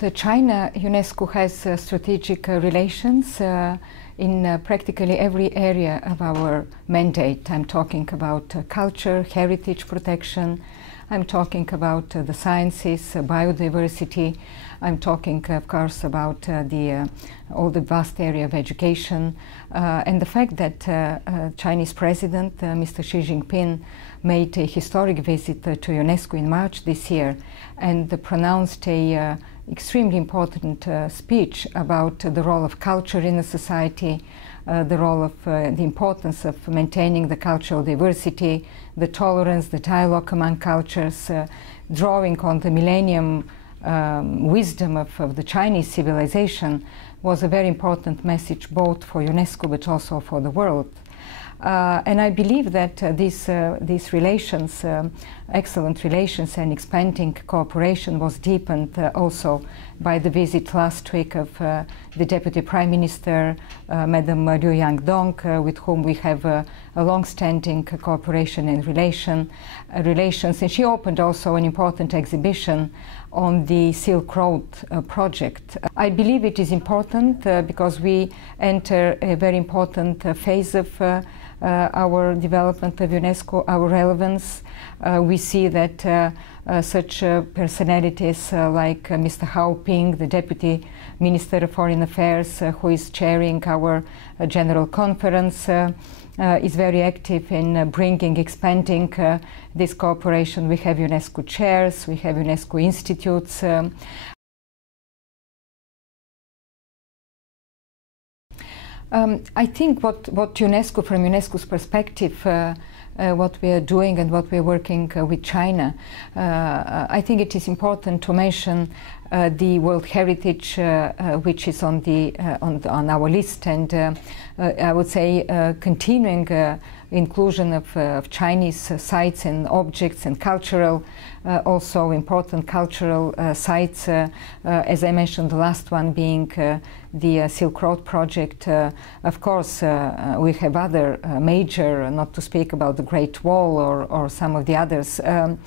With China, UNESCO has strategic relations in practically every area of our mandate. I'm talking about culture, heritage protection. I'm talking about the sciences, biodiversity. I'm talking, of course, about all the vast area of education. And the fact that Chinese President, Mr. Xi Jinping, made a historic visit to UNESCO in March this year and pronounced a extremely important speech about the role of culture in a society, the role of the importance of maintaining the cultural diversity, the tolerance, the dialogue among cultures, drawing on the millennium wisdom of the Chinese civilization, was a very important message both for UNESCO but also for the world. And I believe that these relations, excellent relations and expanding cooperation, was deepened also by the visit last week of the Deputy Prime Minister, Madam Liu Yangdong, with whom we have a long-standing cooperation and relations. And she opened also an important exhibition on the Silk Road project. I believe it is important because we enter a very important phase of our development of UNESCO, our relevance. We see that such personalities like Mr. Hao Ping, the Deputy Minister of Foreign Affairs, who is chairing our General Conference, is very active in bringing, expanding this cooperation. We have UNESCO chairs, we have UNESCO institutes. I think what UNESCO, from UNESCO's perspective, what we are doing and what we are working with China, I think it is important to mention the World Heritage, which is on our list, and I would say continuing inclusion of Chinese sites and objects and cultural, also important cultural sites, as I mentioned, the last one being the Silk Road project. Of course, we have other major, not to speak about the Great Wall or some of the others. And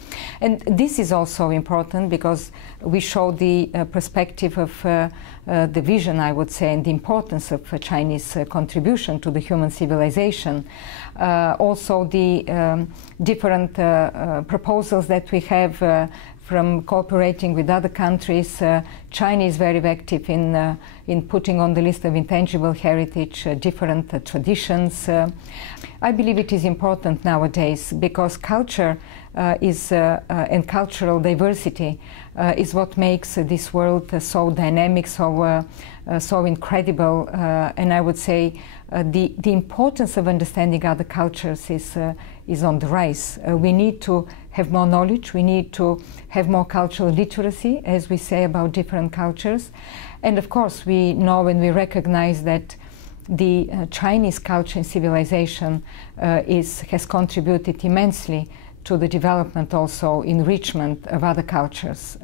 this is also important because we show the perspective of the vision, I would say, and the importance of Chinese contribution to the human civilization. Also the different proposals that we have from cooperating with other countries. China is very active in putting on the list of intangible heritage different traditions. I believe it is important nowadays because culture and cultural diversity is what makes this world so dynamic, so incredible, and I would say the importance of understanding other cultures is on the rise. We need to have more knowledge, we need to have more cultural literacy, as we say, about different cultures. And of course we know and we recognize that the Chinese culture and civilization has contributed immensely to the development, also enrichment of other cultures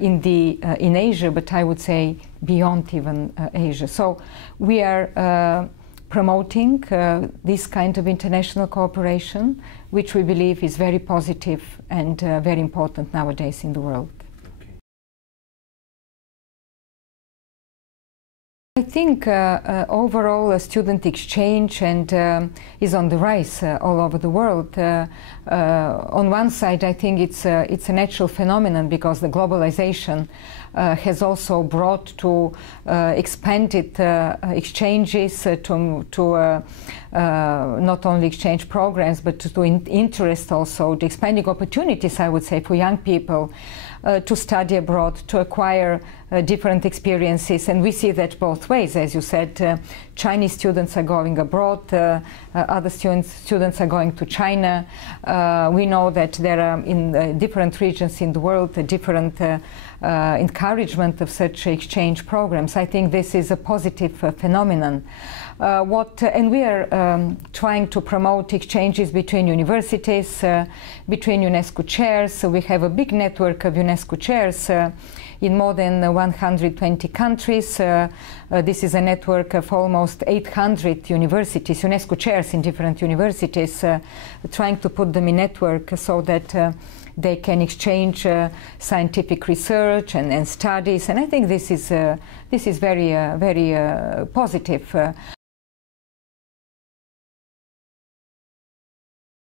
in Asia, but I would say beyond even Asia. So we are promoting this kind of international cooperation, which we believe is very positive and very important nowadays in the world. I think overall student exchange is on the rise all over the world. On one side, I think it's a natural phenomenon because the globalization has also brought to expanded exchanges, to not only exchange programs, but to interest also, the expanding opportunities, I would say, for young people to study abroad, to acquire different experiences, and we see that both ways. As you said, Chinese students are going abroad, other students are going to China. We know that there are in different regions in the world different encouragement of such exchange programs. I think this is a positive phenomenon. And we are trying to promote exchanges between universities, between UNESCO chairs. So we have a big network of UNESCO chairs in more than 120 countries. This is a network of almost 800 universities, UNESCO chairs in different universities, trying to put them in network so that they can exchange scientific research and studies, and I think this is very positive.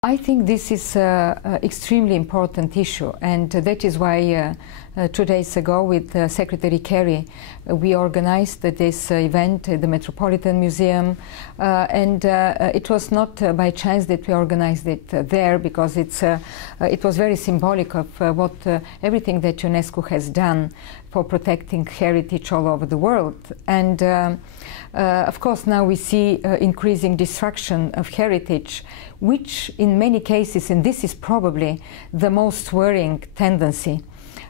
I think this is an extremely important issue, and that is why 2 days ago with Secretary Kerry we organized this event at the Metropolitan Museum, and it was not by chance that we organized it there, because it was very symbolic of everything that UNESCO has done for protecting heritage all over the world. And of course now we see increasing destruction of heritage, which in many cases, and this is probably the most worrying tendency,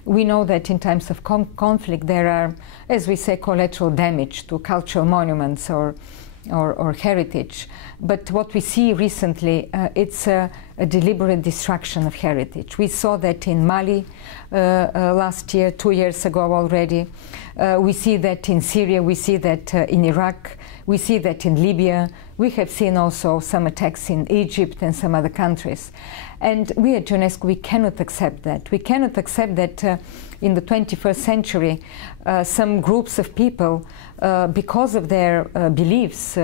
we know that in times of conflict there are, as we say, collateral damage to cultural monuments or heritage. But what we see recently, it's a deliberate destruction of heritage. We saw that in Mali last year, 2 years ago already. We see that in Syria, we see that in Iraq, we see that in Libya. We have seen also some attacks in Egypt and some other countries. And we at UNESCO, we cannot accept that. We cannot accept that in the 21st century, some groups of people, because of their beliefs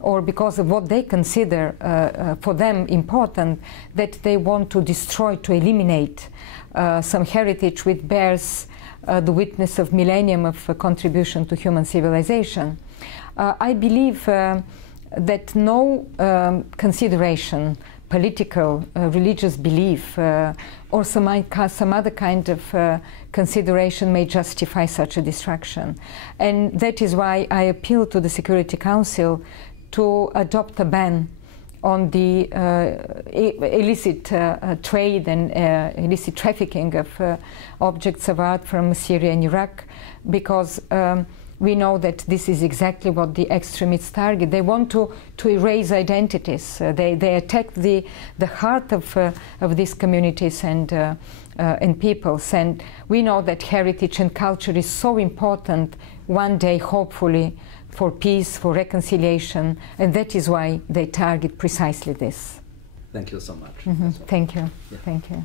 or because of what they consider for them important, that they want to destroy, to eliminate some heritage which bears the witness of millennium of contribution to human civilization. I believe that no consideration, political, religious belief, or some other kind of consideration may justify such a destruction. And that is why I appeal to the Security Council to adopt a ban on the illicit trade and illicit trafficking of objects of art from Syria and Iraq, because we know that this is exactly what the extremists target. They want to erase identities. They attack the heart of these communities and peoples. And we know that heritage and culture is so important one day, hopefully, for peace, for reconciliation, and that is why they target precisely this. Thank you so much. Thank you. Yeah. Thank you.